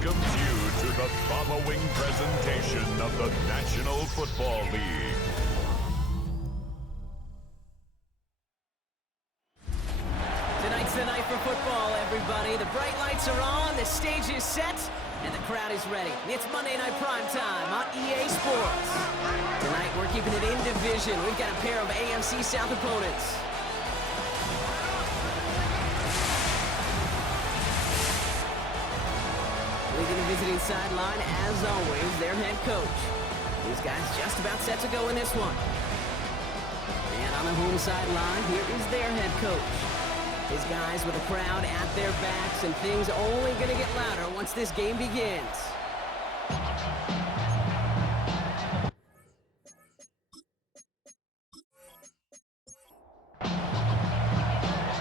welcomes you to the following presentation of the National Football League. Tonight's the night for football, everybody. The bright lights are on, the stage is set, and the crowd is ready. It's Monday Night Primetime on EA Sports. Tonight, we're keeping it in division. We've got a pair of AFC South opponents. Leading the visiting sideline, as always, their head coach. These guys just about set to go in this one. And on the home sideline, here is their head coach. His guys with a crowd at their backs, and things only going to get louder once this game begins.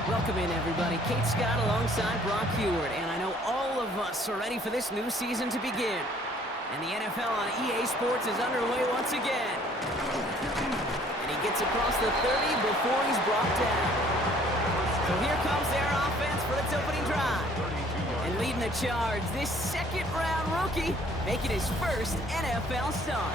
Welcome in, everybody. Kate Scott alongside Brock Heward, and I know all of us are ready for this new season to begin. And the NFL on EA Sports is underway once again. And he gets across the 30 before he's brought down. So here comes their offense for its opening drive. And leading the charge, this second-round rookie making his first NFL start.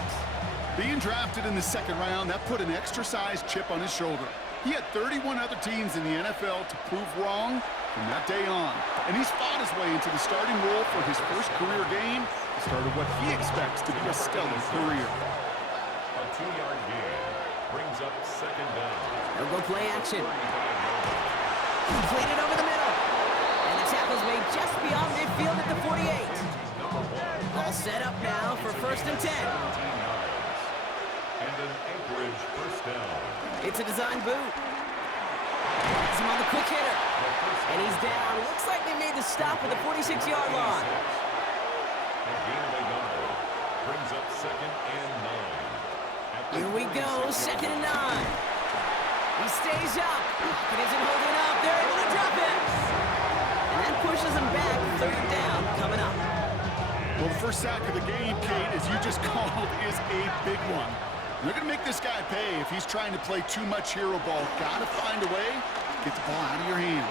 Being drafted in the second round, that put an extra-sized chip on his shoulder. He had 31 other teams in the NFL to prove wrong from that day on. And he's fought his way into the starting role for his first career game, the start of what he expects to be a stellar career. A 2-yard gain brings up second down. They'll go play action. Completed over the middle. And the tackle's made just beyond midfield at the 48. All set up now for first and 10. And an Anchorage first down. It's a design boot. Has him on the quick hitter. And he's down. Looks like they made the stop at the 46-yard line. A gain of a yard brings up second and 9. Here we go, second and 9. He stays up. It isn't holding up. They're able to drop it. And that pushes him back. Third down coming up. Well, the first sack of the game, Kate, as you just called, is a big one. They're going to make this guy pay if he's trying to play too much hero ball. Got to find a way to get the ball out of your hand.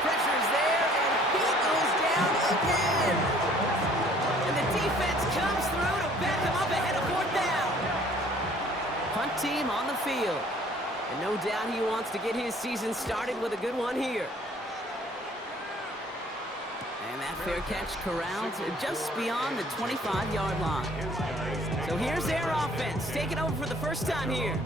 Pressure's there, and he goes down again. And the defense comes through to back him up ahead of fourth down. Punt team on the field. And no doubt he wants to get his season started with a good one here. And that fair catch corralled just beyond the 25-yard line. So here's their offense, taking over for the first time here.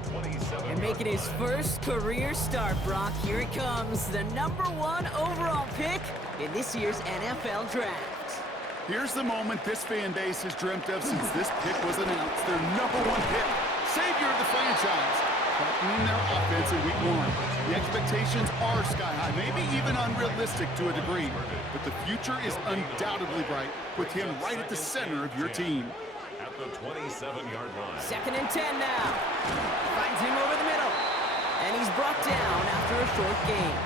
And making his first career start, Brock. Here it comes, the #1 overall pick in this year's NFL Draft. Here's the moment this fan base has dreamt of since this pick was announced. Their #1 pick, savior of the franchise, captaining their offense in week 1. The expectations are sky high, maybe even unrealistic to a degree. But the future is undoubtedly bright with him right at the center of your team. At the 27-yard line. Second and 10 now. Finds him over the middle. And he's brought down after a short gain.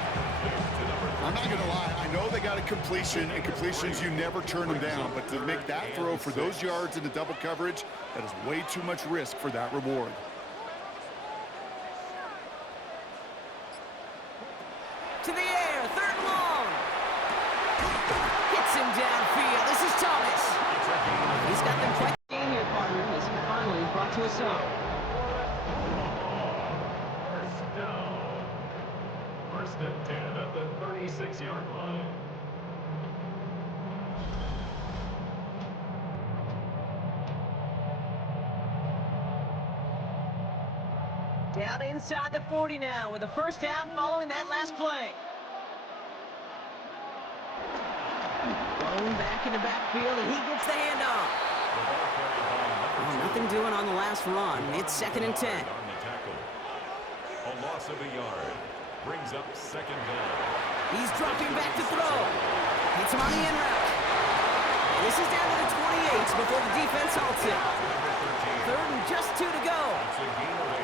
I'm not going to lie. I know they got a completion, and completions, you never turn them down. But to make that throw for those yards into double coverage, that is way too much risk for that reward. To the air, third and long. Hits him downfield. This is Thomas. He's got them quite the game here, partner, as he finally is brought to a stop. First down. First and 10 at the 36-yard line. Down inside the 40 now with the first down following that last play. Thrown back in the backfield, and he gets the handoff. Oh, nothing doing on the last run. It's second and 10. A loss of a yard brings up second down. He's dropping back to throw. Hits him on the in route. And this is down to the 28 before the defense halts it. Third and just 2 to go. It's a gain of 8.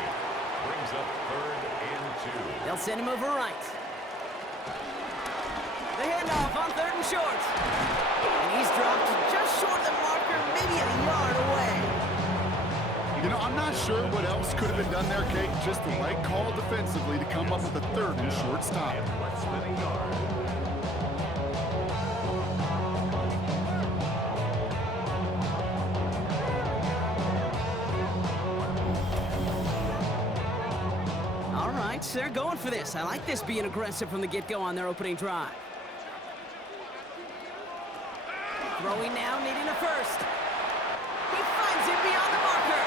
Brings up third and 2. They'll send him over right. The handoff on third and short. And he's dropped just short of the marker, maybe a yard away. You know, I'm not sure what else could have been done there, Kate. Just the right call defensively to come up with a third and short stop. Less than a yard. defense, they're going for this. I like this being aggressive from the get-go on their opening drive. Throwing now, needing a first. He finds it beyond the marker.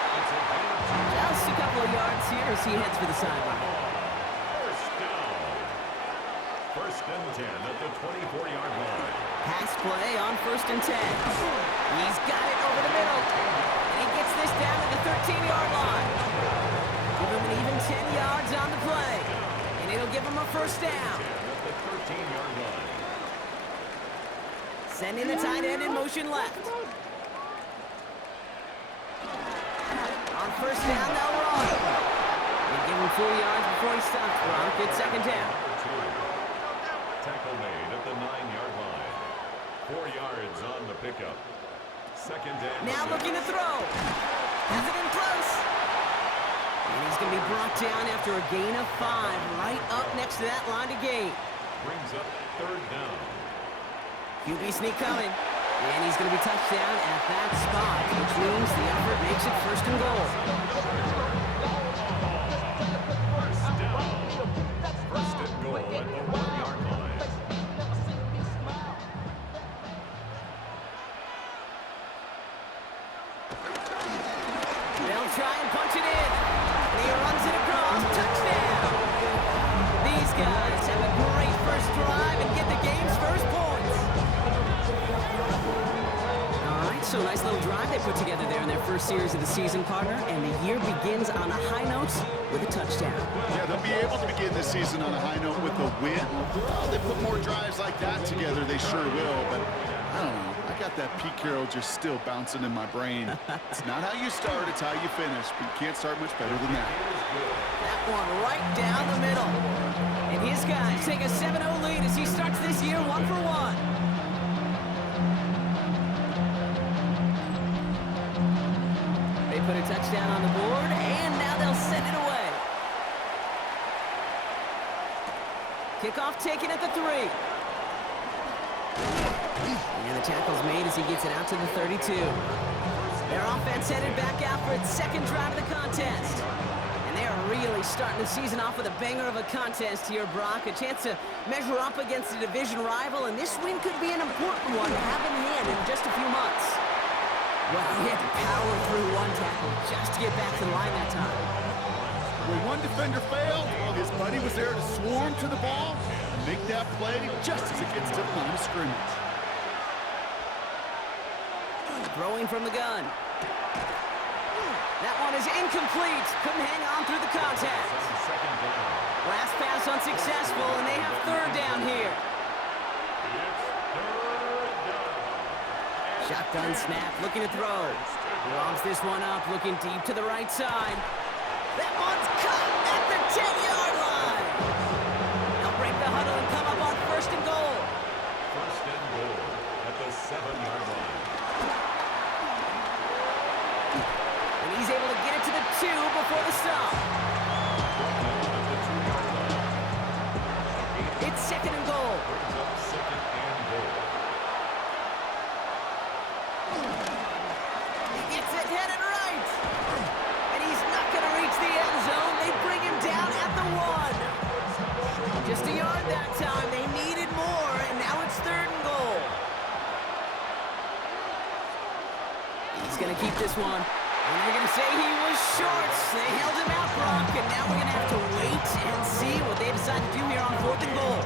Just a couple of yards here as he heads for the sideline. First and 10 at the 24-yard line. Pass play on 1st and 10. He's got it over the middle. And he gets this down to the 13-yard line. Give him an even 10 yards on the play. And it'll give him a first down. At the 13-yard line. Sending the tight end in motion left. On 1st down, they'll run. They give him 4 yards before he stops. Gronk, good second down. Tackle made at the 9-yard line. 4 yards on the pickup. Second and Now 6. looking to throw. Has it in close. And he's going to be brought down after a gain of 5, right up next to that line of gain. Brings up 3rd down. QB sneak coming. And he's going to be touched down at that spot, which means the effort makes it 1st and goal. First and goal at the 1-yard line. They'll try and punch it in. And he runs it across. Touchdown. These guys have a great first drive and get the game's first points. All right, so nice little drive they put together there in their first series of the season, partner. And the year begins on a high note with a touchdown. Yeah, they'll be able to begin this season on a high note with a win. Well, they put more drives like that together, they sure will. But I don't know. I got that Pete Carroll just still bouncing in my brain. It's not how you start, it's how you finish. But you can't start much better than that. That one right down the middle. And his guys take a 7-0 lead as he starts this year 1 for 1. They put a touchdown on the board, and now they'll send it away. Kickoff taken at the 3. And the tackle's made as he gets it out to the 32. Their offense headed back out for its second drive of the contest. And they are really starting the season off with a banger of a contest here, Brock. A chance to measure up against a division rival, and this win could be an important one to have in hand in just a few months. Well, he had to power through one tackle just to get back to the line that time. When one defender failed, well, his buddy was there to swarm to the ball and make that play just as it gets to the line of scrimmage. Throwing from the gun. That one is incomplete. Couldn't hang on through the contact. Second down. Last pass unsuccessful, and they have 3rd down here. Shotgun snap, looking to throw. Lobs this one up, looking deep to the right side. That one's caught at the 10-yard line. They'll break the huddle and come up on 1st and goal. First and goal at the 7-yard line. And he's able to get it to the 2 before the stop. It's 2nd and goal. Brings up 2nd and goal. He gets it headed right. And he's not going to reach the end zone. They bring him down at the 1. Just a yard that time. They needed more, and now it's 3rd and goal. He's going to keep this one. And they're going to say he was short. They held him out, Brock, and now we're going to have to wait and see what they decide to do here on 4th and goal.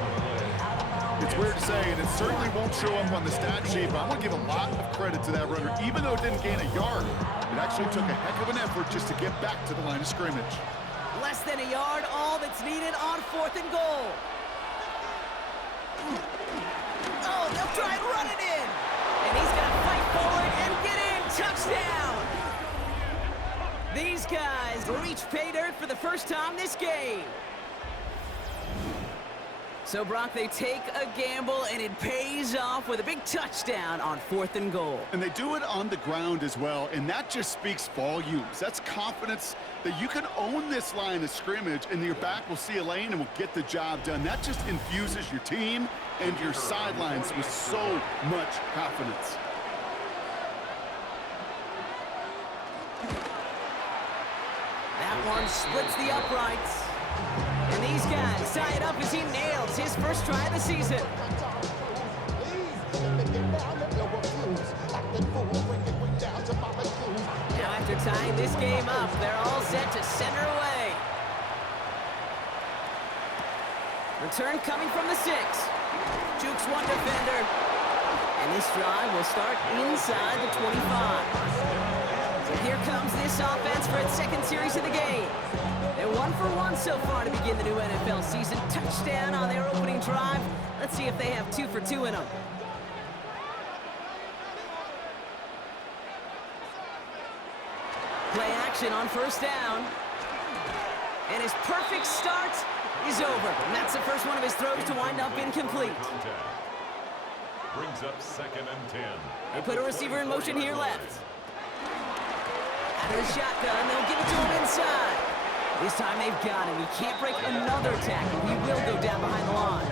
It's weird to say, and it certainly won't show up on the stat sheet, but I want to give a lot of credit to that runner. Even though it didn't gain a yard, it actually took a heck of an effort just to get back to the line of scrimmage. Less than a yard, all that's needed on 4th and goal. Oh, they'll try and run it in. And he's going to fight forward and get in. Touchdown. These guys reach pay dirt for the first time this game. So, Brock, they take a gamble, and it pays off with a big touchdown on 4th and goal. And they do it on the ground as well, and that just speaks volumes. That's confidence that you can own this line of scrimmage, and your back will see a lane and will get the job done. That just infuses your team and your sidelines with so much confidence. That one splits the uprights. And these guys tie it up as he nails his first try of the season. Now after tying this game up, they're all set to center away. Return coming from the 6. Jukes one defender. And this drive will start inside the 25. So here comes this offense for its second series of the game. They're 1 for 1 so far to begin the new NFL season. Touchdown on their opening drive. Let's see if they have 2 for 2 in them. Play action on first down. And his perfect start is over. And that's the first one of his throws to wind up incomplete. Brings up 2nd and 10. They put a receiver in motion here left. Out of the shotgun, they'll give it to him inside. This time they've got him. He can't break another tackle. He will go down behind the line.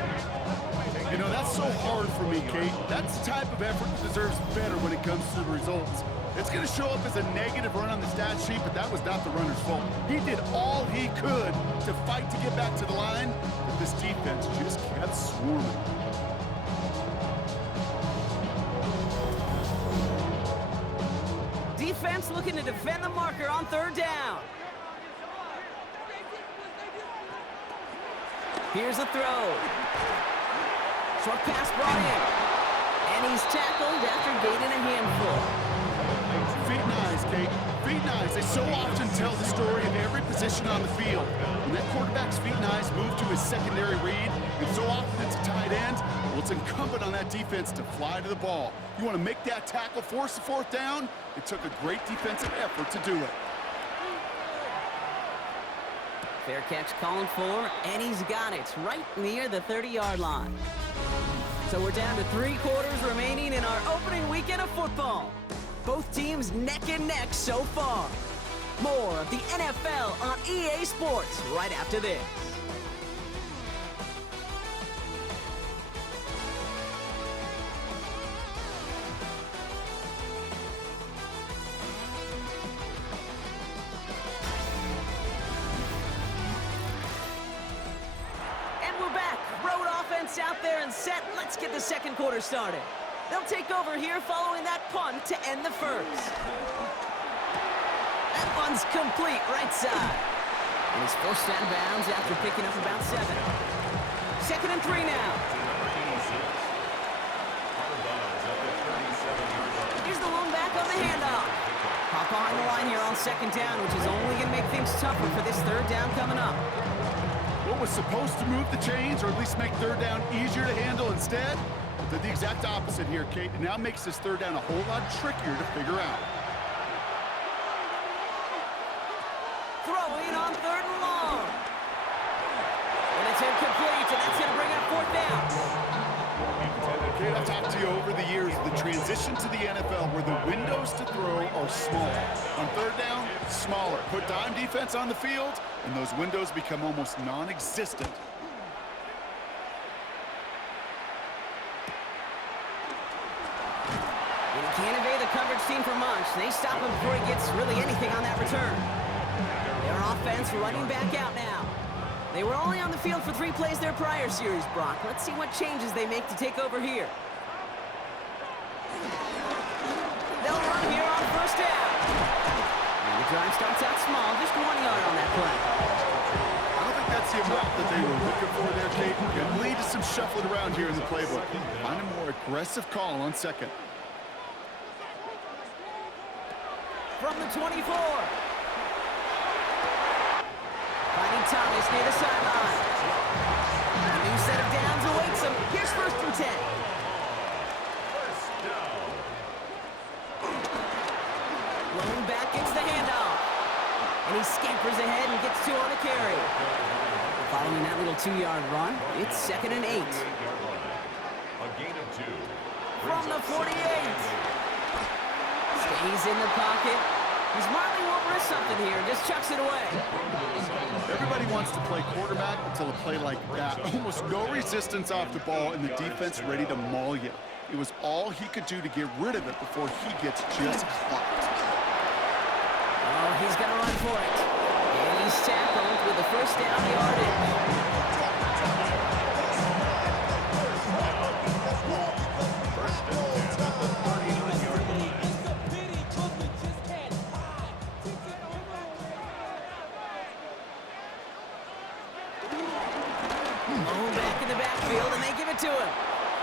You know, that's so hard for me, Kate. That's the type of effort that deserves better when it comes to the results. It's going to show up as a negative run on the stat sheet, but that was not the runner's fault. He did all he could to fight to get back to the line, but this defense just kept swarming. Defense looking to defend the marker on third down. Here's a throw. Short pass brought in. And he's tackled after gaining a handful. Feet and eyes, Kate. Feet and eyes. They so often tell the story of every position on the field. When that quarterback's feet and eyes move to his secondary read, and so often it's a tight end, well, it's incumbent on that defense to fly to the ball. You want to make that tackle, force the fourth down? It took a great defensive effort to do it. Fair catch calling for, and he's got it right near the 30-yard line. So we're down to 3 quarters remaining in our opening weekend of football. Both teams neck and neck so far. More of the NFL on EA Sports right after this. And we're back. Road offense out there and set. Let's get the second quarter started. They'll take over here following that punt to end the first. That one's complete right side. And he's forced out of bounds after picking up about 7. 2nd and 3 now. Here's the lone back on the handoff. Pop behind the line here on 2nd down, which is only going to make things tougher for this 3rd down coming up. What was supposed to move the chains, or at least make 3rd down easier to handle instead, did the exact opposite here, Kate. It now makes this 3rd down a whole lot trickier to figure out. Throwing on 3rd and long. And it's incomplete, and that's going to bring up 4th down. Kate, I've talked to you over the years, the transition to the NFL where the windows to throw are smaller. On 3rd down, smaller. Put dime defense on the field, and those windows become almost non-existent. Can't evade the coverage team for much. They stop him before he gets really anything on that return. Their offense running back out now. They were only on the field for 3 plays their prior series, Brock. Let's see what changes they make to take over here. They'll run here on first down. And the drive starts out small, just 1 yard on that play. I don't think that's the amount that they were looking for there, Kate. Can lead to some shuffling around here in the playbook. Find a more aggressive call on 2nd. From the 24. Finding Thomas near the sideline. A new set of downs awaits him. Here's 1st and 10. First down. Lone back gets the handoff. And he scampers ahead and gets 2 on the carry. Following that little 2-yard run, it's 2nd and 8. A gain of 2. From the 48. Stays in the pocket. He's Marley won't risk something here. Just chucks it away. Everybody wants to play quarterback until a play like that. Almost no resistance off the ball, and the defense ready to maul you. It was all he could do to get rid of it before he gets just clocked. Oh, he's going to run for it. And he's tackled with the first down yardage.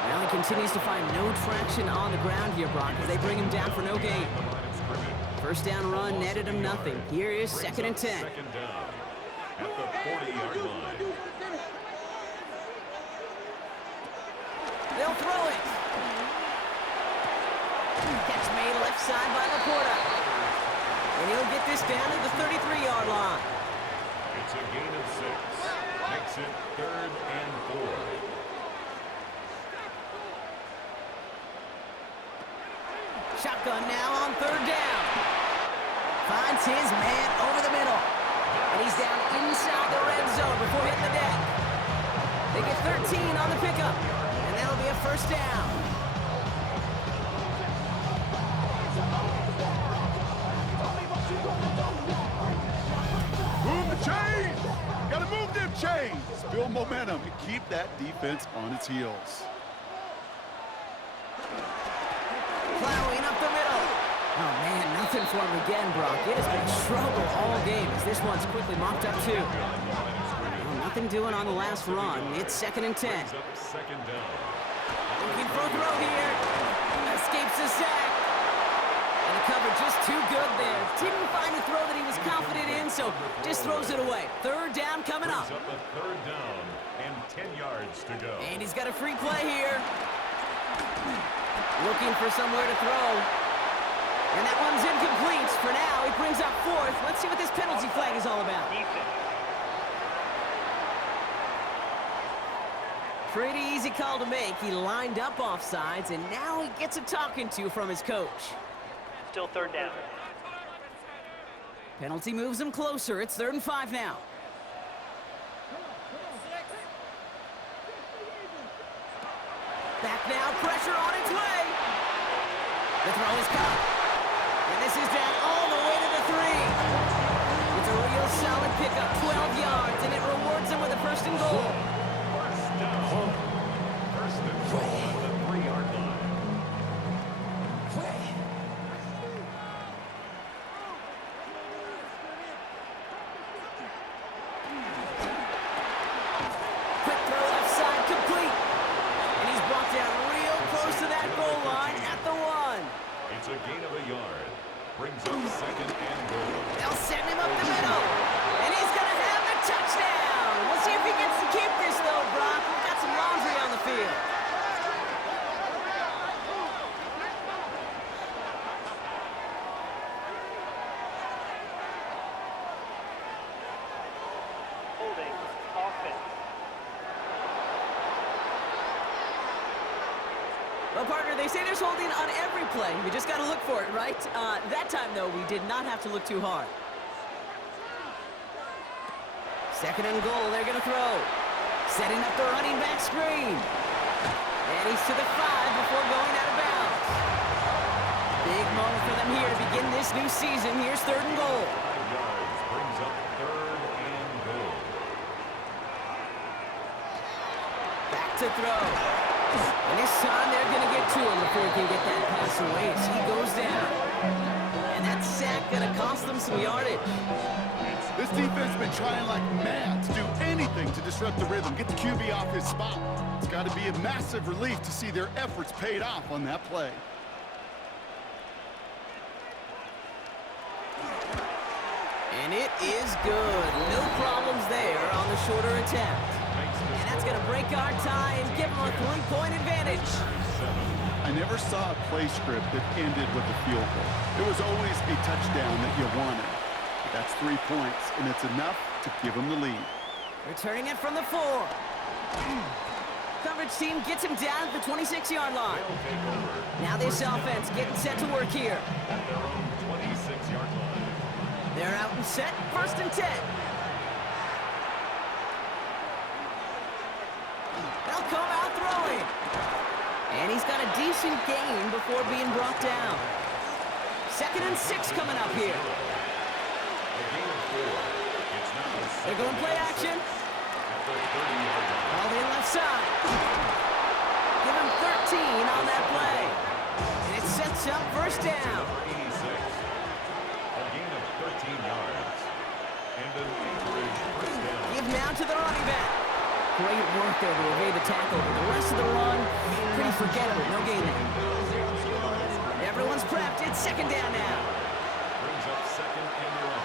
Well, he continues to find no traction on the ground here, Brock, as they bring him down for no gain. First down run netted him nothing. Here is 2nd and 10. Second down at the 40-yard line. They'll throw it. Catch made left side by Laporta. And he'll get this down to the 33-yard line. It's a gain of 6. Makes it 3rd and 4. Shotgun now on 3rd down. Finds his man over the middle. And he's down inside the red zone before hitting the deck. They get 13 on the pickup. And that'll be a first down. Move the chains! Gotta move them chains! Build momentum and keep that defense on its heels. Plowing up the middle. Oh, man, nothing for him again, Brock. It has been a struggle all game as this one's quickly mopped up, too. Well, nothing doing on the last run. It's 2nd and 10. Second down. Looking for a throw here. Escapes the sack. And the cover just too good there. Didn't find a throw that he was confident in, so just throws it away. 3rd down coming up. Brings up a 3rd down and 10 yards to go. And he's got a free play here. Looking for somewhere to throw. And that one's incomplete. For now, he brings up 4th. Let's see what this penalty flag is all about. Pretty easy call to make. He lined up offsides, and now he gets a talking to from his coach. Still 3rd down. Penalty moves him closer. It's 3rd and 5 now. Back now, pressure on its way. The throw is caught. And this is down all the way to the 3. It's a real solid pickup, 12 yards, and it rewards him with a 1st and goal. First down. 1st and goal at the 3-yard line. Quick throw left side, complete. And he's brought down real close to that goal line at the 1. It's a gain of a yard. Brings up 2nd and goal. They'll send him up the middle. And he's going to have the touchdown. We'll see if he gets to keep this, though, Brock. We've got some laundry on the field. Holding. Offense. Well, partner, they say there's holding on every play. We just got to look for it, right? That time, though, we did not have to look too hard. 2nd and goal, they're going to throw. Setting up the running back screen. And he's to the 5 before going out of bounds. Big moment for them here to begin this new season. Here's 3rd and goal. 5 yards. Brings up 3rd and goal. Back to throw. And this time they're going to get to him before he can get that pass away as he goes down. And that sack going to cost them some yardage. This defense has been trying like mad to do anything to disrupt the rhythm, get the QB off his spot. It's got to be a massive relief to see their efforts paid off on that play. And it is good. No problems there on the shorter attempt. And that's going to break our tie and give them a 3-point advantage. I never saw a play script that ended with a field goal. It was always a touchdown that you wanted. That's 3 points, and it's enough to give them the lead. Returning it from the 4. Coverage team gets him down at the 26-yard line. Now this offense getting set to work here. At their own 26-yard line. They're out and set. 1st and 10. They'll come out throwing. And he's got a decent gain before being brought down. 2nd and 6 coming up here. They're going play action. All in left side. Give him 13 on that play. And it sets up 1st down. A gain of 13 yards. And an Anchorage 1st down. Give now to the running back. Great work there to evade the tackle, but the rest of the run Forget it. No gain there. Everyone's prepped. It's second down now. Brings up second and 11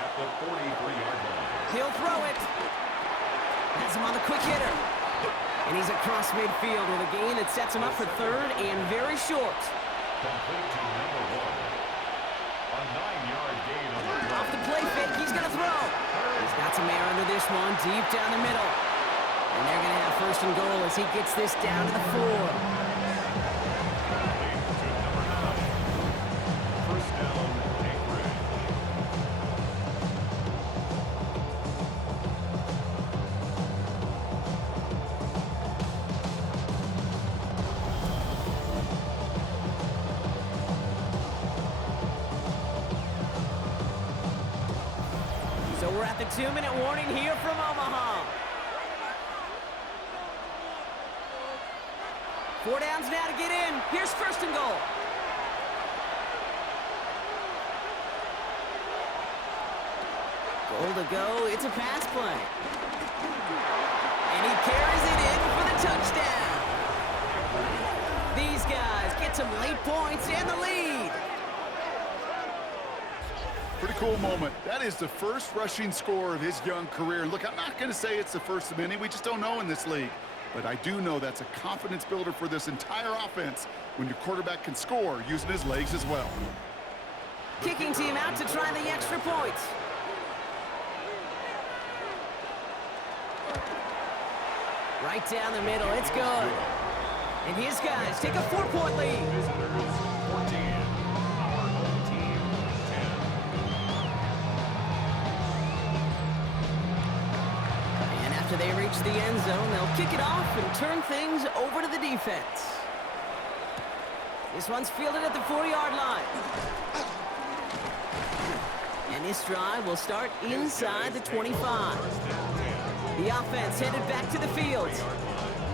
at the 43-yard line. He'll throw it. Has him on the quick hitter. And he's across midfield with a gain that sets him up for third and very short. Complete to number 1. A 9-yard gain on the play. Off the play fake, he's going to throw. He's got some air under this one, deep down the middle. And they're going to have first and goal as he gets this down to the 4. First down, Anchorage. So we're at the 2-minute warning here from Omaha. 4 downs now to get in. Here's first and goal. Goal to go. It's a pass play. And he carries it in for the touchdown. These guys get some late points and the lead. Pretty cool moment. That is the first rushing score of his young career. And look, I'm not going to say it's the first of many. We just don't know in this league. But I do know that's a confidence builder for this entire offense when your quarterback can score using his legs as well. Kicking team out to try the extra points. Right down the middle. It's good. And his guys take a 4-point lead. Visitors 14. Our home team 10. And after they reach the end zone, they'll kick it off and turn things over to the defense. This one's fielded at the 4-yard line. And this drive will start inside the 25. The offense headed back to the field.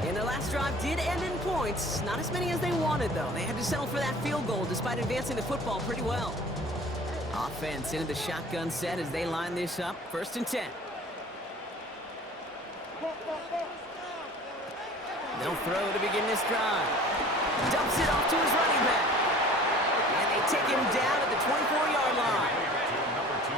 And their last drive did end in points. Not as many as they wanted, though. They had to settle for that field goal despite advancing the football pretty well. Offense into the shotgun set as they line this up. First and 10. They'll throw to begin this drive. Dumps it off to his running back. And they take him down at the 24-yard line.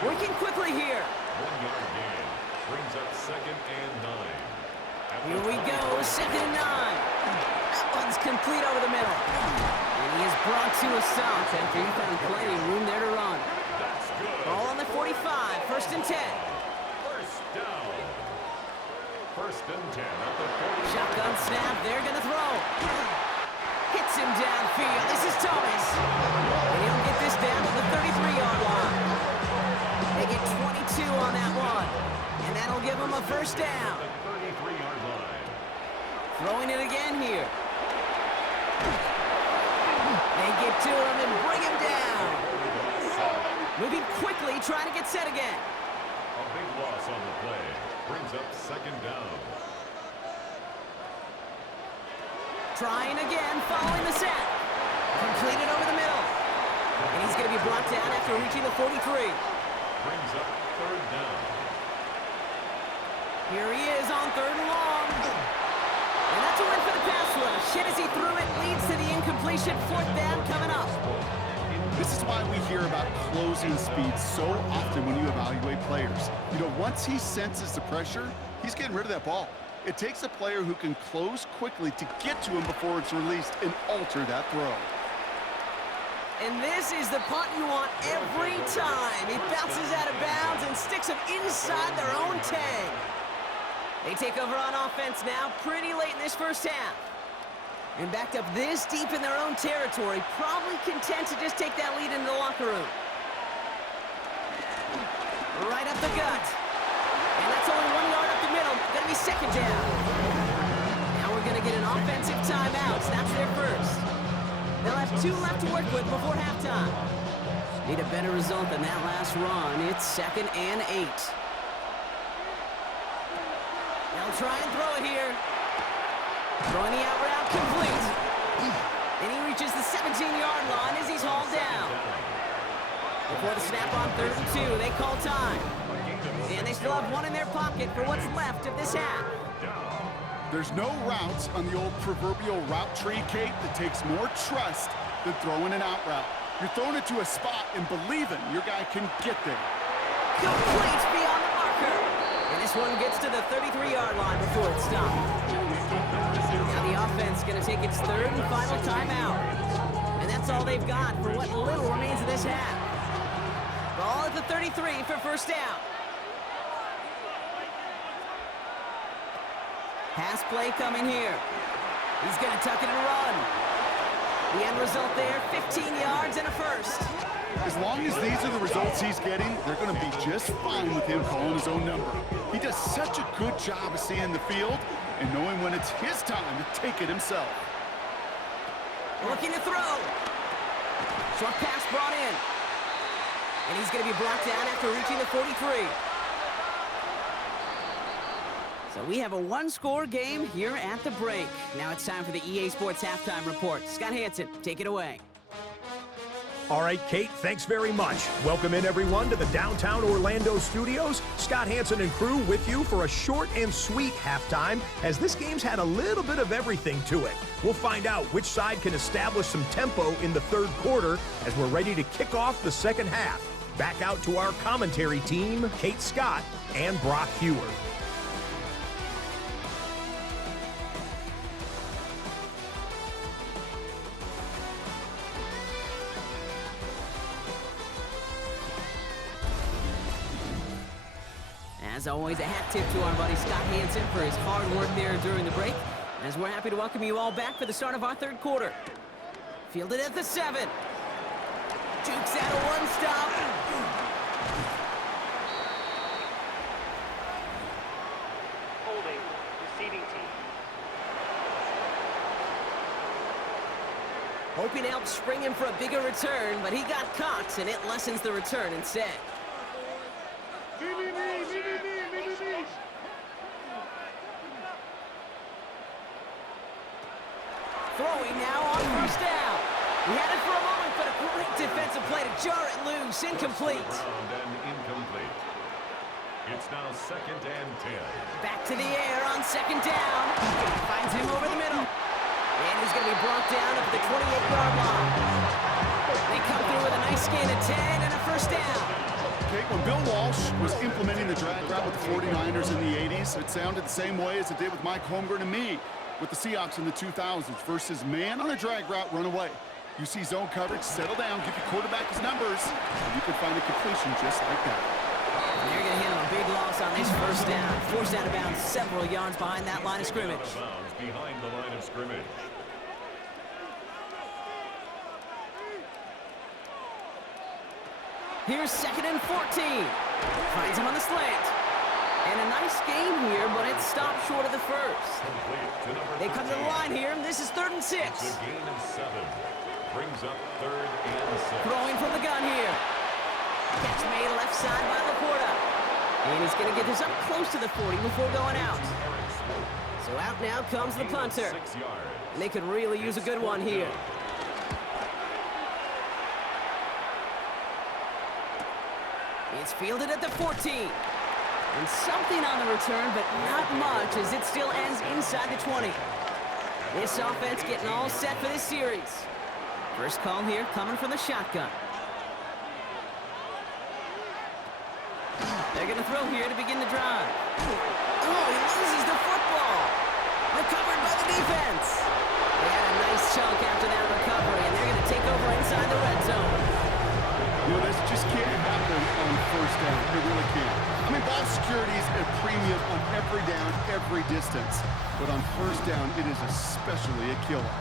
Working quickly here. 1-yard gain. Brings up second and 9. Here we go, second and 9. That one's complete over the middle. And he is brought to a stop after he found plenty of room there to run. That's good. Ball on the 45, first and 10. First down. First and 10 at the 40. Shotgun snap, they're going to throw. Hits him downfield. This is Thomas. And he'll get this down to the 33-yard line. They get 22 on that one. And that'll give them a first down. The 33-yard line. Throwing it again here. They get to him and bring him down. Moving quickly, trying to get set again. A big loss on the play. Brings up second down. Trying again, following the set. Completed over the middle. And he's going to be brought down after reaching the 43. Brings up third down. Here he is on third and long. And that's a win for the pass rush. Hit as he threw it, leads to the incompletion. Fourth down coming up. This is why we hear about closing speed so often when you evaluate players. You know, once he senses the pressure, he's getting rid of that ball. It takes a player who can close quickly to get to him before it's released and alter that throw. And this is the punt you want every time. He bounces out of bounds and sticks him inside their own 10. They take over on offense now pretty late in this first half. And backed up this deep in their own territory, probably content to just take that lead into the locker room. Right up the gut. And that's only 1 yard up the middle. Gonna be second down. Now we're gonna get an offensive timeout. So that's their first. They'll have 2 left to work with before halftime. Need a better result than that last run. It's second and 8. They'll try and throw it here. Throwing the out route complete. And he reaches the 17-yard line as he's hauled down. Before the snap on third and 2, they call time. And they still have 1 in their pocket for what's left of this half. There's no routes on the old proverbial route tree, Kate, that takes more trust than throwing an out route. You're throwing it to a spot and believing your guy can get there. Complete beyond the marker. And this one gets to the 33-yard line before it's stopped. Now the offense is going to take its third and final timeout. And that's all they've got for what little remains of this half. Ball at the 33 for first down. Pass play coming here. He's going to tuck it and run. The end result there, 15 yards and a first. As long as these are the results he's getting, they're going to be just fine with him calling his own number. He does such a good job of seeing the field and knowing when it's his time to take it himself. Looking to throw. Short pass brought in. And he's going to be brought down after reaching the 43. So we have a one-score game here at the break. Now it's time for the EA Sports Halftime Report. Scott Hansen, take it away. All right, Kate, thanks very much. Welcome in, everyone, to the downtown Orlando studios. Scott Hansen and crew with you for a short and sweet halftime, as this game's had a little bit of everything to it. We'll find out which side can establish some tempo in the third quarter as we're ready to kick off the second half. Back out to our commentary team, Kate Scott and Brock Heward. As always, a hat tip to our buddy Scott Hansen for his hard work there during the break. As we're happy to welcome you all back for the start of our third quarter. Fielded at the 7. Jukes out a one-stop. Holding, receiving team. Hoping to help spring him for a bigger return, but he got caught, and it lessens the return instead. Throwing now on first down. He had it for a moment, but a great defensive play to jar it loose. Incomplete. And incomplete. It's now 2nd and 10. Back to the air on second down. Finds him over the middle. And he's going to be brought down at the 28-yard line. They come through with a nice gain of 10 and a first down. Okay, when Bill Walsh was implementing the drag route with the 49ers in the 80s, it sounded the same way as it did with Mike Holmgren and me with the Seahawks in the 2000s versus man on a drag route, run away. You see zone coverage, settle down, give your quarterback his numbers, and you can find a completion just like that. And they're going to handle a big loss on this first down. Forced out of bounds several yards behind that line of scrimmage. Out of bounds behind the line of scrimmage. Here's 2nd and 14. Finds him on the slant. And a nice game here, but it stopped short of the first. They come to the line here, and this is 3rd and 6. It's a gain of 7. Brings up 3rd and 6. Throwing from the gun here. Catch made left side by Laporta. And he's going to get this up close to the 40 before going out. So out now comes the punter. 6 yards. And they could really use a good one here. It's fielded at the 14. And something on the return, but not much, as it still ends inside the 20. This offense getting all set for this series. First call here coming from the shotgun. They're going to throw here to begin the drive. Oh, he loses the football. Recovered by the defense. They had a nice chunk after that recovery, and they're going to take over inside the red zone. You know, this just can't happen on first down. It really can't. I mean, ball security is a premium on every down, every distance. But on first down, it is especially a killer.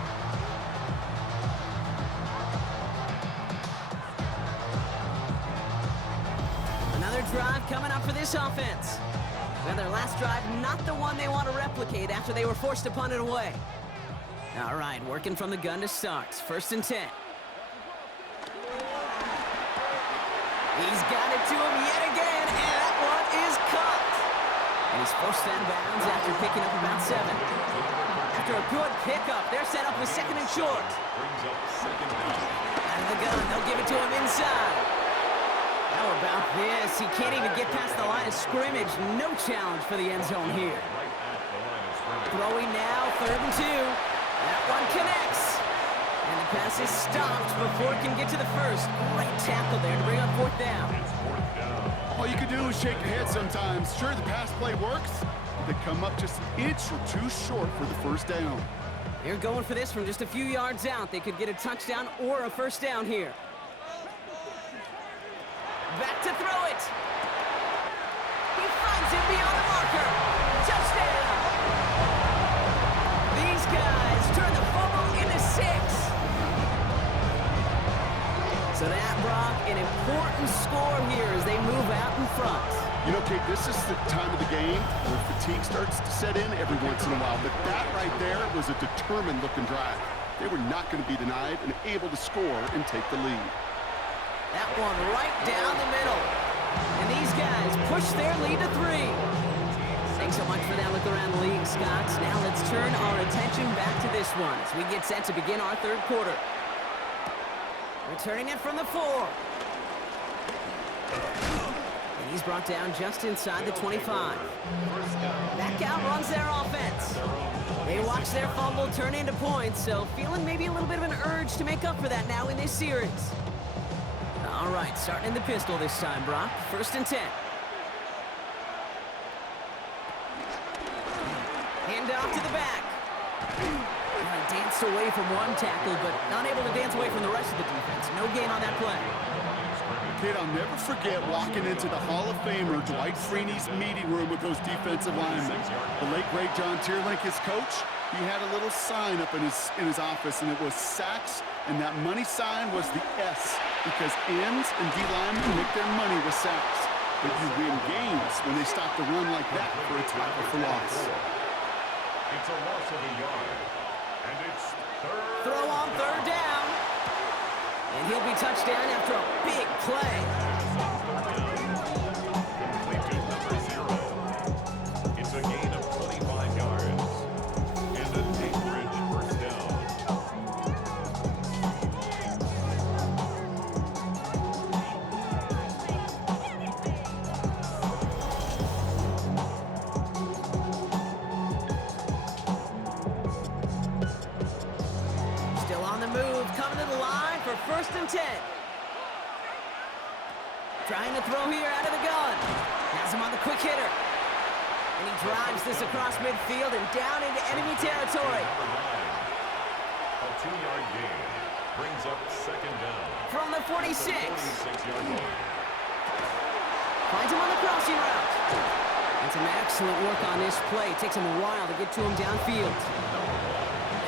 Another drive coming up for this offense. Well, their last drive, not the one they want to replicate after they were forced to punt it away. All right, working from the gun to start. 1st and 10. He's got it to him yet again, and that one is caught. And he's forced out of bounds after picking up about 7. After a good pickup, they're set up with 2nd and short. Brings up 2nd down. Out of the gun, they'll give it to him inside. How about this? He can't even get past the line of scrimmage. No challenge for the end zone here. Right at the line of scrimmage. Throwing now, 3rd and 2. That one connects. And the pass is stopped before it can get to the first. Great tackle there to bring up 4th down. It's 4th down. All you can do is shake your head sometimes. Sure, the pass play works. They come up just an inch or two short for the 1st down. They're going for this from just a few yards out. They could get a touchdown or a 1st down here. Back to throw it. He finds it beyond the marker. Touchdown. These guys turn the fumble into 6. So that, Brock, an important score here as they move out in front. You know, Kate, this is the time of the game where fatigue starts to set in every once in a while. But that right there was a determined-looking drive. They were not going to be denied and able to score and take the lead. That one right down the middle. And these guys push their lead to 3. Thanks so much for that look around the league, Scott. Now let's turn our attention back to this one as we get set to begin our 3rd quarter. Returning it from the 4. And he's brought down just inside the 25. Back out runs their offense. They watch their fumble turn into points, so feeling maybe a little bit of an urge to make up for that now in this series. All right, starting in the pistol this time, Brock. 1st and 10. Hand off to the back. Danced away from one tackle, but not able to dance away from the rest of the defense. No gain on that play. Kid, I'll never forget walking into the Hall of Famer Dwight Freeney's meeting room with those defensive linemen. The late, great John Tierlink, his coach, he had a little sign up in his office, and it was sacks, and that money sign was the S, because ends and D linemen make their money with sacks. But you win games when they stop the run like that for a tackle for loss. It's a loss of a yard. And it's 3rd. Throw on 3rd down. And he'll be touched down after a big play. Complete to number 0. It's a gain of 25 yards. And a Cambridge 1st down. Still on the move, coming to the line for 1st and 10. Trying to throw here out of the gun. Has him on the quick hitter. And he drives this across midfield and down into enemy territory. A 2-yard gain brings up 2nd down. From the 46. 46-yard line. Finds him on the crossing route. And some excellent work on this play. Takes him a while to get to him downfield.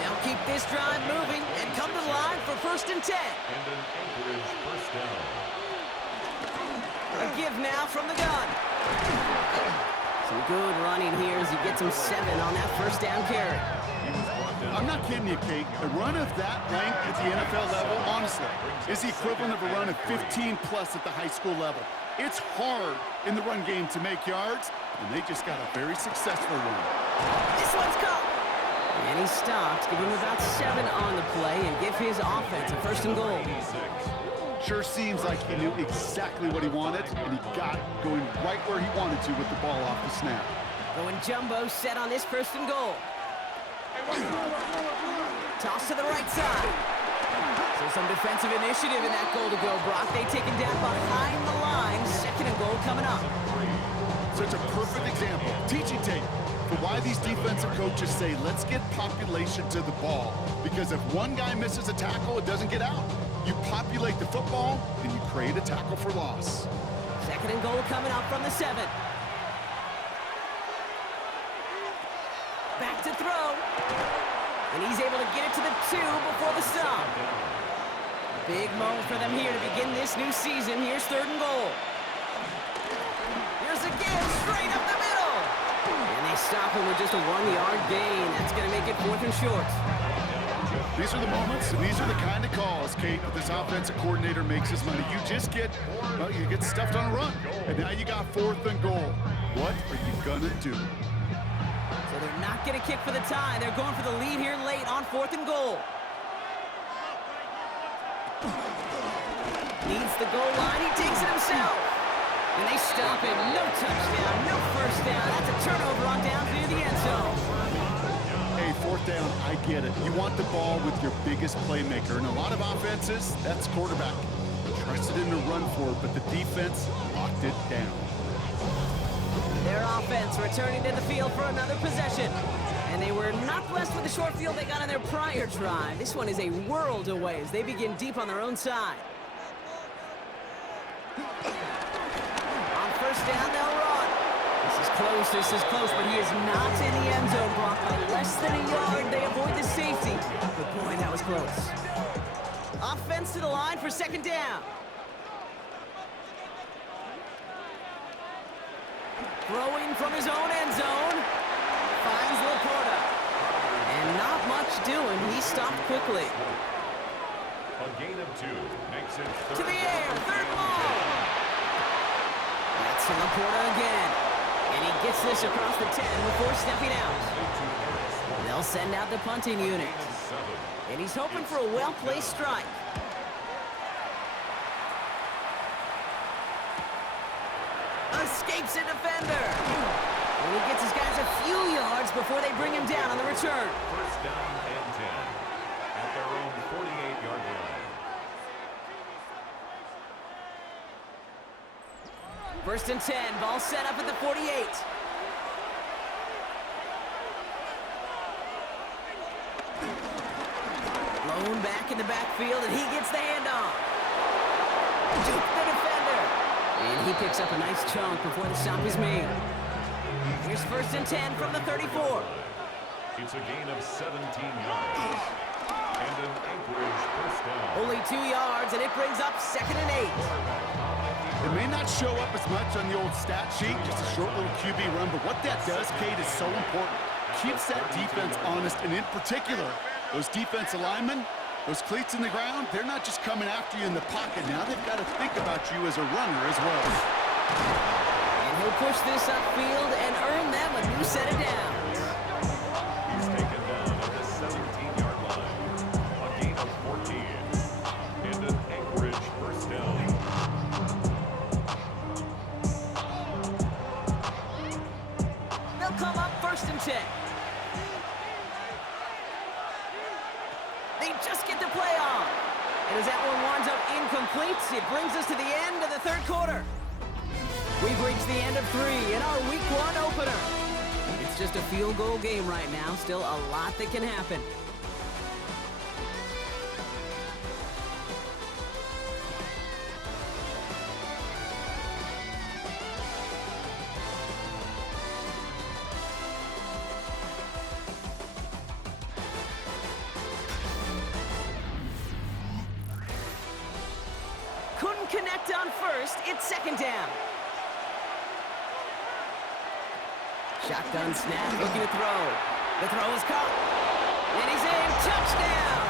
They'll keep this drive moving and come to the line for 1st and 10. And an Anchorage 1st down. A give now from the gun. Some good running here as he gets him 7 on that 1st down carry. I'm not kidding you, Kate. A run of that length at the NFL level, honestly, is the equivalent of a run of 15-plus at the high school level. It's hard in the run game to make yards, and they just got a very successful one. This one's caught. And he stops, give him about 7 on the play, and give his offense a 1st and goal. Sure seems like he knew exactly what he wanted, and he got it going right where he wanted to with the ball off the snap. Going jumbo set on this 1st and goal. Toss to the right side. So some defensive initiative in that goal to go, Brock. They take him down behind the line. 2nd and goal coming up. Such a perfect example, teaching tape, for why these defensive coaches say, let's get population to the ball. Because if one guy misses a tackle, it doesn't get out. You populate the football, and you create a tackle for loss. 2nd and goal coming up from the 7. Back to throw. And he's able to get it to the 2 before the stop. Big moment for them here to begin this new season. Here's 3rd and goal. Here's a give straight up the middle. And they stop him with just a 1-yard gain. That's going to make it 4th and short. These are the moments, and these are the kind of calls, Kate, that this offensive coordinator makes his money. You just get, well, you get stuffed on a run, and now you got 4th and goal. What are you gonna do? So they're not going to kick for the tie. They're going for the lead here late on 4th and goal. Needs the goal line. He takes it himself. And they stop him. No touchdown, no 1st down. That's a turnover on down near the end zone. down, I get it. You want the ball with your biggest playmaker. And a lot of offenses, that's quarterback. Trusted him to run for it, but the defense locked it down. Their offense returning to the field for another possession. And they were not blessed with the short field they got on their prior drive. This one is a world away as they begin deep on their own side. On first down, they'll run. This is close, but he is not in the end zone, blocked by less than a yard. They avoid the safety. But boy, that was close. Offense to the line for second down. Throwing from his own end zone. Finds Laporta. And not much doing. He stopped quickly. A gain of 2 makes it To the air, third ball. That's to Laporta again. And he gets this across the 10 before stepping out. They'll send out the punting unit. And he's hoping for a well-placed strike. Escapes a defender. And he gets his guys a few yards before they bring him down on the return. first down and 10 at their own 48-yard line. First and 10, ball set up at the 48. Blown back in the backfield, and he gets the handoff. Juke the defender. And he picks up a nice chunk before the stop is made. Here's first and 10 from the 34. It's a gain of 17 yards. And an Anchorage first down. Only 2 yards, and it brings up second and 8. It may not show up as much on the old stat sheet, just a short little QB run, but what that does, Kate, is so important. Keeps that defense honest, and in particular, those defensive linemen, those cleats in the ground, they're not just coming after you in the pocket. Now they've got to think about you as a runner as well. And he'll push this upfield and earn them a new set of downs. He's taken down at the 17-yard line. A gain of 14. And an Anchorage first down. They'll come up first and 10. They just get the play on. And as that one winds up incomplete, it brings us to the end of the third quarter. We've reached the end of 3 in our Week 1 opener. It's just a field goal game right now. Still a lot that can happen. Couldn't connect on first. It's second down. Shotgun snap, looking to throw. The throw is caught. And he's in. Touchdown!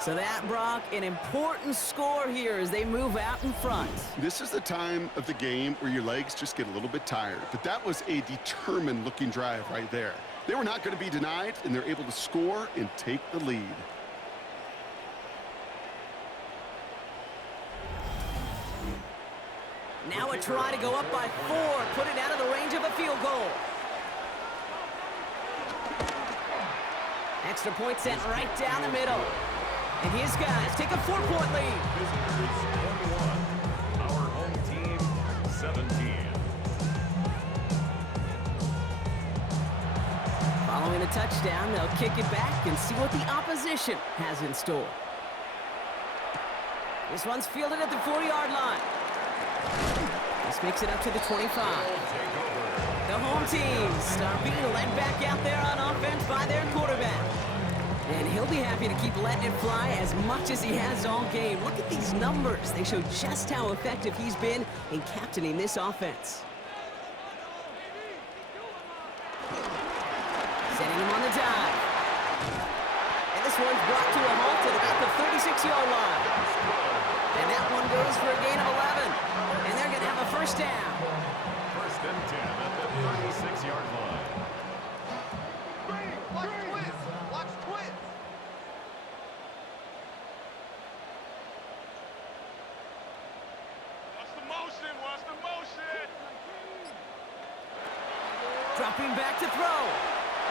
So that, Brock, an important score here as they move out in front. This is the time of the game where your legs just get a little bit tired, but that was a determined-looking drive right there. They were not going to be denied, and they're able to score and take the lead. Now a try to go up by 4, put it out of the range of a field goal. Extra point sent right down the middle. And his guys take a 4-point lead. Visitors 21. Our home team 17. Following a touchdown, they'll kick it back and see what the opposition has in store. This one's fielded at the 40-yard line. This makes it up to the 25. The home team start being led back out there on offense by their quarterback. And he'll be happy to keep letting it fly as much as he has all game. Look at these numbers. They show just how effective he's been in captaining this offense. Setting him on the dive. And this one's brought to a halt at about the 36-yard line. And that one goes for a gain of 11. And they're going to have a first down. First and 10 at the 36-yard line. Watch twins! Watch twins! Watch the motion! Watch the motion! Dropping back to throw.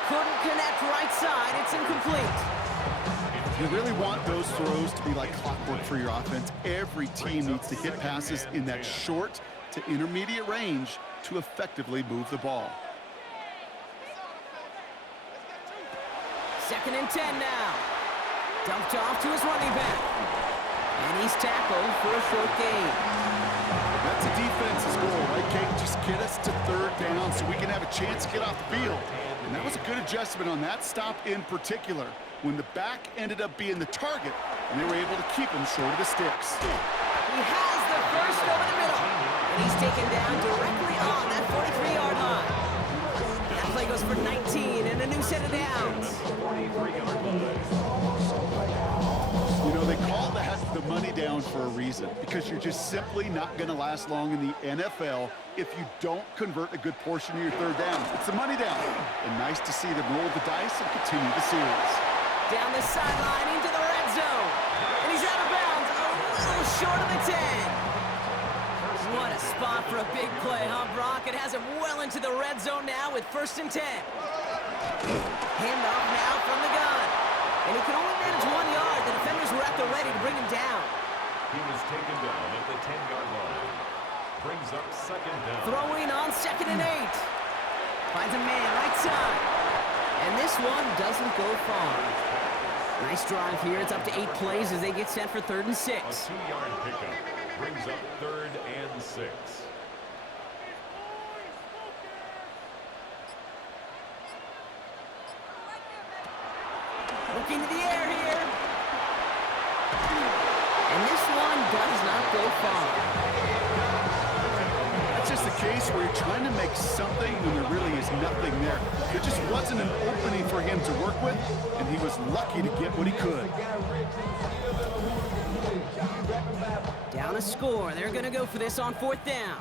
Couldn't connect right side. It's incomplete. You really want those throws to be like clockwork for your offense. Every team needs to hit passes in that short to intermediate range to effectively move the ball. 2nd and 10 now. Dumped off to his running back. And he's tackled for a short gain. That's a defense's goal, right, Kate? Just get us to 3rd down so we can have a chance to get off the field. And that was a good adjustment on that stop in particular, when the back ended up being the target, and they were able to keep him short of the sticks. He has the first over the middle. And he's taken down directly on that 43-yard line. That play goes for 19 and a new set of downs. You know, they call that the money down for a reason, because you're just simply not going to last long in the NFL if you don't convert a good portion of your 3rd downs. It's the money down. And nice to see them roll the dice and continue the series. Down the sideline into the red zone. And he's out of bounds, a little short of the 10. What a spot for a big play, huh, Brock? It has him well into the red zone now with 1st and 10. Handoff now from the gun. And he could only manage 1 yard. The defenders were at the ready to bring him down. He was taken down at the 10-yard line. Brings up 2nd down. Throwing on 2nd and 8. Finds a man right side. And this one doesn't go far. Nice drive here. It's up to 8 plays as they get set for 3rd and 6. A 2-yard pickup. Brings up 3rd and 6. Looking to the air here. And this one does not go far. That's just a case where you're trying to make something when there really is nothing there. There just wasn't an opening for him to work with, and he was lucky to get what he could. Down a score. They're going to go for this on 4th down.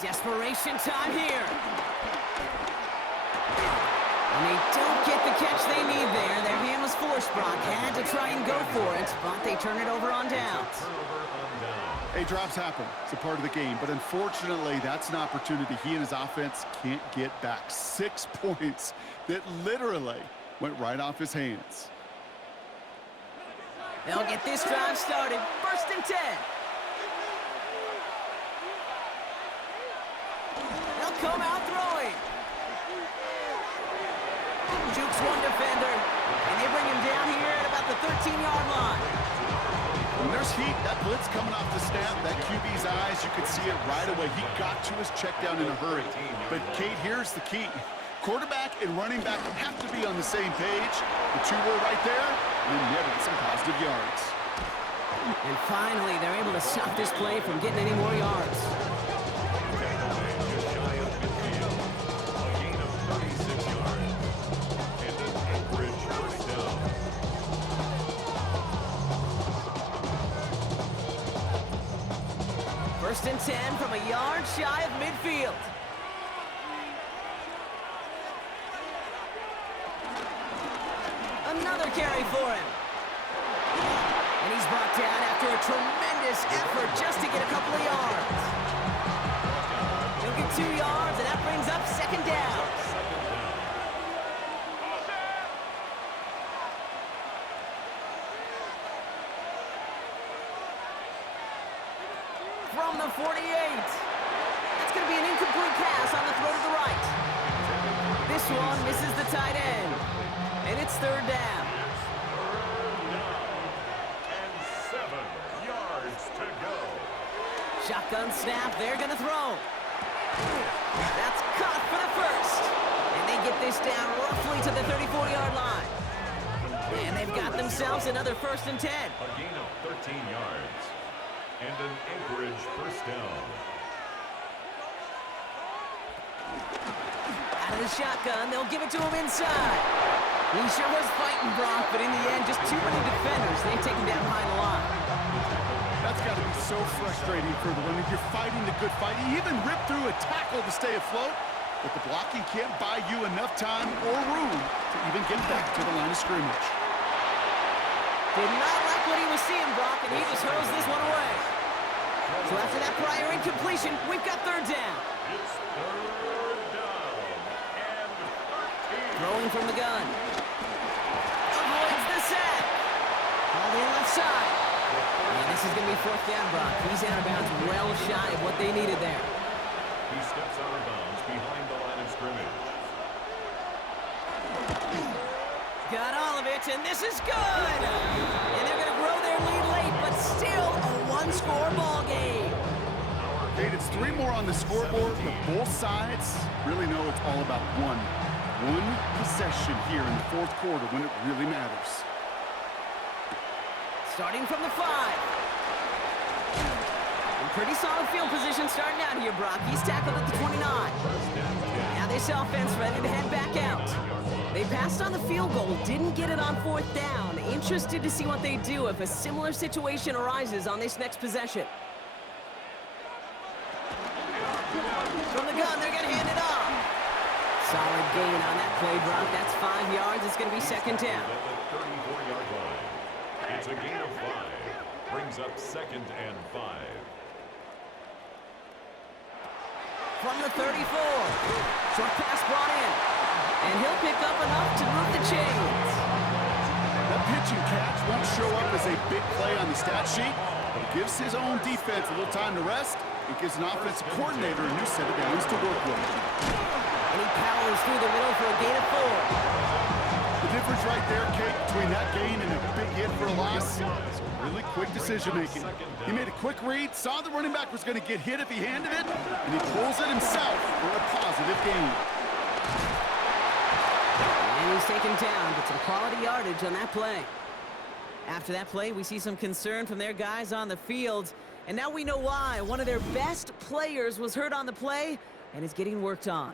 Desperation time here. And they don't get the catch they need there. Their hand was forced, Brock. Had to try and go for it, but they turn it over on downs. Hey, drops happen. It's a part of the game. But unfortunately, that's an opportunity he and his offense can't get back. 6 points that literally went right off his hands. They'll get this drive started. 1st and 10. They'll come out throwing. Jukes one defender, and they bring him down here at about the 13-yard line. When there's heat, that blitz coming off the snap, that QB's eyes, you could see it right away. He got to his check down in a hurry. But, Kate, here's the key. Quarterback and running back have to be on the same page. The two were right there, and then netted some positive yards. And finally, they're able to stop this play from getting any more yards. Just shy of midfield. A gain of 36 yards. And an Anchorage 1st down. First and 10 from a yard shy of midfield. Another carry for him. And he's brought down after a tremendous effort just to get a couple of yards. He'll get 2 yards, and that brings up 2nd down. From the 48. That's going to be an incomplete pass on the throw to the right. This one misses the tight end. And it's 3rd down. And 7 yards to go. Shotgun snap, they're going to throw. That's caught for the first. And they get this down roughly to the 34-yard line. And they've got themselves another 1st and 10. A gain of 13 yards. And an Anchorage 1st down. Out of the shotgun, they'll give it to him inside. He sure was fighting, Brock, but in the end, just too many defenders. They take him down behind the line. That's got to be so frustrating for the one. If you're fighting the good fight, you even rip through a tackle to stay afloat, but the blocking can't buy you enough time or room to even get back to the line of scrimmage. Did not like what he was seeing, Brock, and he just hurls this one away. So after that prior incompletion, we've got third down. It's third down and 13. Throwing from the gun. Avoids the sack. All the left side. And this is going to be fourth down, Brock. He's out of bounds well shy of what they needed there. He steps out of bounds behind the line of scrimmage. Got all of it, and this is good! And they're going to grow their lead late, but still a one-score ball game. Kate, it's 3 more on the scoreboard, but both sides really know it's all about one possession here in the fourth quarter when it really matters. Starting from the 5. In pretty solid field position starting out here, Brock. He's tackled at the 29. Now this offense ready to head back out. They passed on the field goal, didn't get it on fourth down. Interested to see what they do if a similar situation arises on this next possession. From the gun, they're going to hand it off. Solid gain on that play, Brock. That's 5 yards. It's going to be second down. At the 34-yard line. It's a gain of 5. Brings up second and 5. From the 34. Short pass brought in. And he'll pick up enough to move the chains. That pitch and catch won't show up as a big play on the stat sheet, but it gives his own defense a little time to rest. It gives an offensive coordinator a new set of downs to work with. And he powers through the middle for a gain of 4. The difference right there, Kate, between that gain and a big hit for a loss, really quick decision-making. He made a quick read, saw the running back was going to get hit if he handed it, and he pulls it himself for a positive gain. And he's taken down, but some quality yardage on that play. After that play, we see some concern from their guys on the field. And now we know why. One of their best players was hurt on the play and is getting worked on.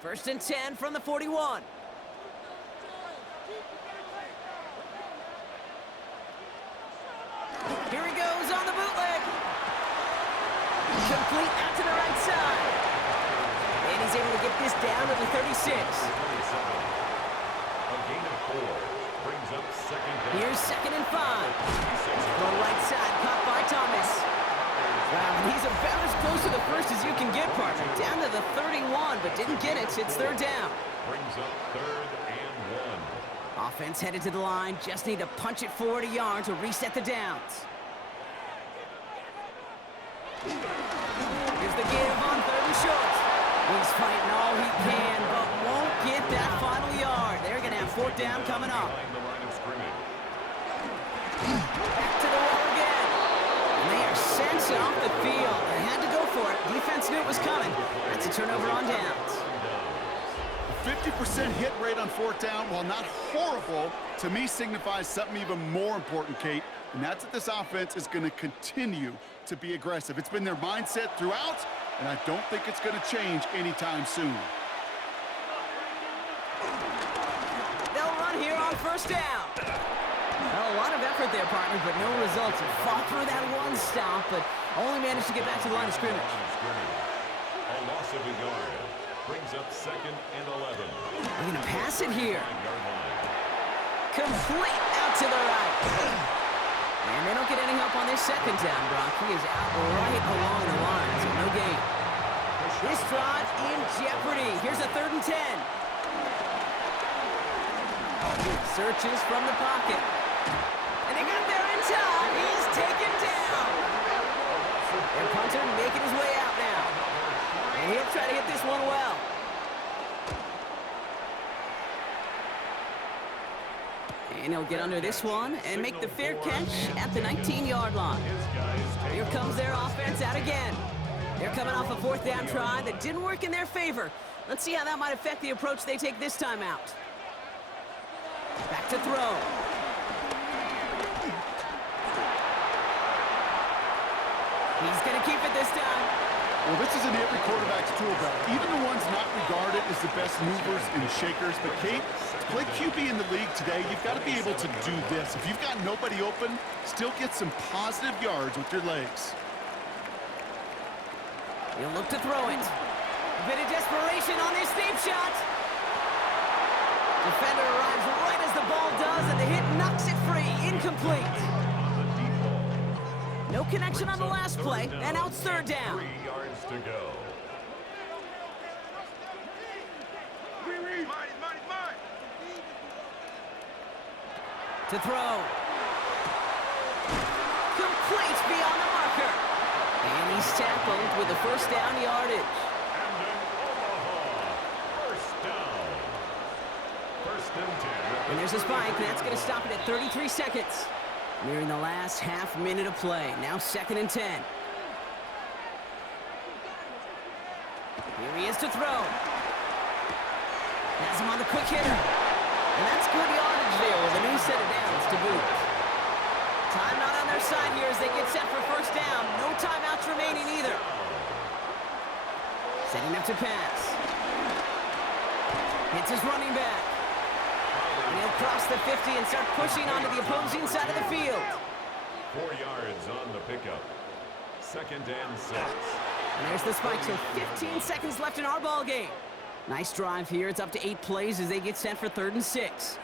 First and 10 from the 41. Here he goes on the bootleg. Complete out to the right side. And he's able to get this down to the 36. A gain of 4 brings up second down. Here's second and 5. Throw right side, caught by Thomas. Wow, and he's about as close to the first as you can get, partner. Down to the 31, but didn't get it. It's third down. Brings up third and 1. Offense headed to the line. Just need to punch it forward a yard to reset the downs. Here's the give on third and short. He's fighting all he can, but won't get that final yard. They're going to have fourth down coming up. Behind the line of scrimmage. Back to the wall again. And they are sent off the field. They had to go for it. Defense knew it was coming. That's a turnover on downs. A 50% hit rate on fourth down, while not horrible, to me signifies something even more important, Kate, and that's that this offense is going to continue to be aggressive. It's been their mindset throughout, and I don't think it's going to change anytime soon. They'll run here on first down. Well, a lot of effort there, partner, but no results. He fought through that one stop, but only managed to get back to the line of scrimmage. A loss of a yard brings up second and 11. They're going to pass it here. 5-yard line. Complete out to the right. And they don't get any help on this second down, Brock. He is out right along the line, so no gain. This drive in jeopardy. Here's a third and 10. Searches from the pocket. And they got there in time. He's taken down. And punter making his way out now. And he'll try to hit this one well. And he'll get under this one and make the fair catch at the 19-yard line. Here comes their offense out again. They're coming off a fourth down try that didn't work in their favor. Let's see how that might affect the approach they take this time out. Back to throw. He's going to keep it this time. Well, this is in every quarterback's tool belt, even the ones not regarded as the best movers and shakers. But, Kate, to play QB in the league today, you've got to be able to do this. If you've got nobody open, still get some positive yards with your legs. He'll look to throw it. A bit of desperation on this deep shot. Defender arrives right as the ball does, and the hit knocks it free. Incomplete. No connection on the last play, Third and now it's third down. 3 yards to go. To throw. Complete beyond the marker. And he's tackled with the first down yardage. And an Omaha first down. First and 10. And there's a spike, and that's going to stop it at 33 seconds. Nearing the last half minute of play. Now 2nd and 10. Here he is to throw. Has him on the quick hitter. And that's good yardage there with a new set of downs to boot. Time not on their side here as they get set for first down. No timeouts remaining either. Setting up to pass. Hits his running back. And he'll cross the 50 and start pushing onto the opposing side of the field. 4 yards on the pickup. 2nd and 6. And there's the spike, so 15 seconds left in our ball game. Nice drive here. It's up to 8 plays as they get set for 3rd and 6.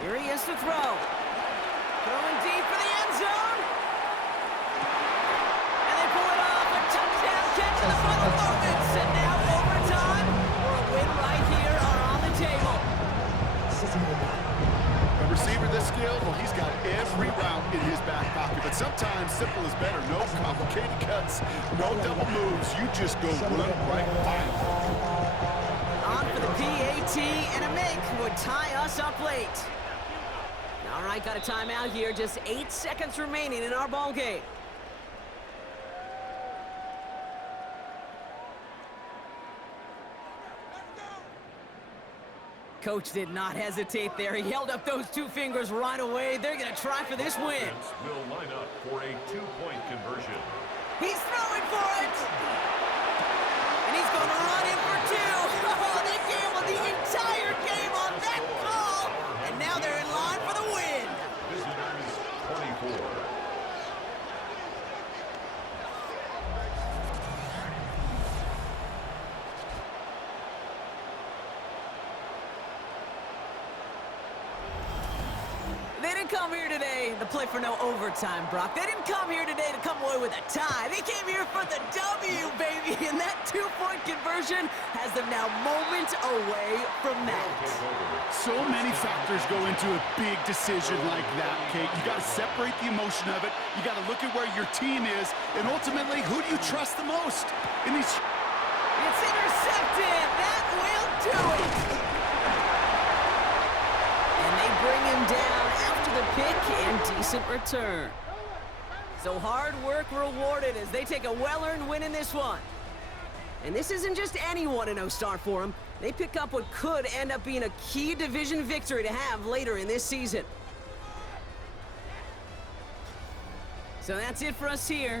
Here he is to throw. Throwing deep for the end zone. And they pull it off. A touchdown catch in the final moments. And now overtime or a win right here are on the table. A receiver this skilled, well, he's got every route in his back pocket. But sometimes simple is better. No complicated cuts, no double moves. You just go run right by him. On for the PAT, and a make would tie us up late. All right, got a timeout here. Just 8 seconds remaining in our ball game. Coach did not hesitate there. He held up those 2 fingers right away. They're going to try for this win. Offense will line up for a 2-point conversion. He's throwing for it. And he's going to run in for 2. Oh, they gambled the entire game on that call. And now they're in line for the win. Visitors 24. They didn't come here today to play for no overtime, Brock. They didn't come here today to come away with a tie. They came here for the W, baby. And that 2-point conversion has them now moments away from that. So many factors go into a big decision like that, Kate. You got to separate the emotion of it. You got to look at where your team is. And ultimately, who do you trust the most? In these... It's intercepted. That will do it. And they bring him down after the pick and decent return. So hard work rewarded as they take a well-earned win in this one. And this isn't just any 1-0 start for them. They pick up what could end up being a key division victory to have later in this season. So that's it for us here